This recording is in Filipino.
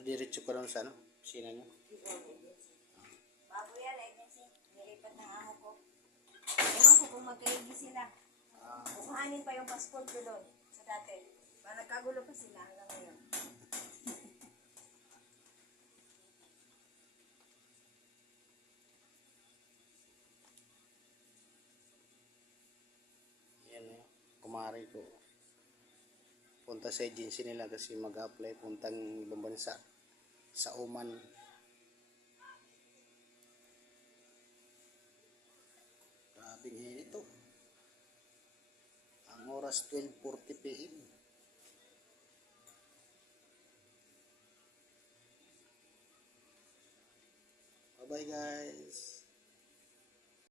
Didiretso ko lang sa ano, kusina nyo. Bago yan, agency. Nilipat ng amo ko. Ewan ko kung magkaigi sila. Kukuhanin pa yung passport ko doon sa dati. Nagkagulo pa sila hanggang ngayon. Yan o, kumari ko. Punta sa agency nila kasi mag-apply puntang ibang bansa sa Oman. Grabing init ito. Ang oras 12:40 PM. Bye bye guys.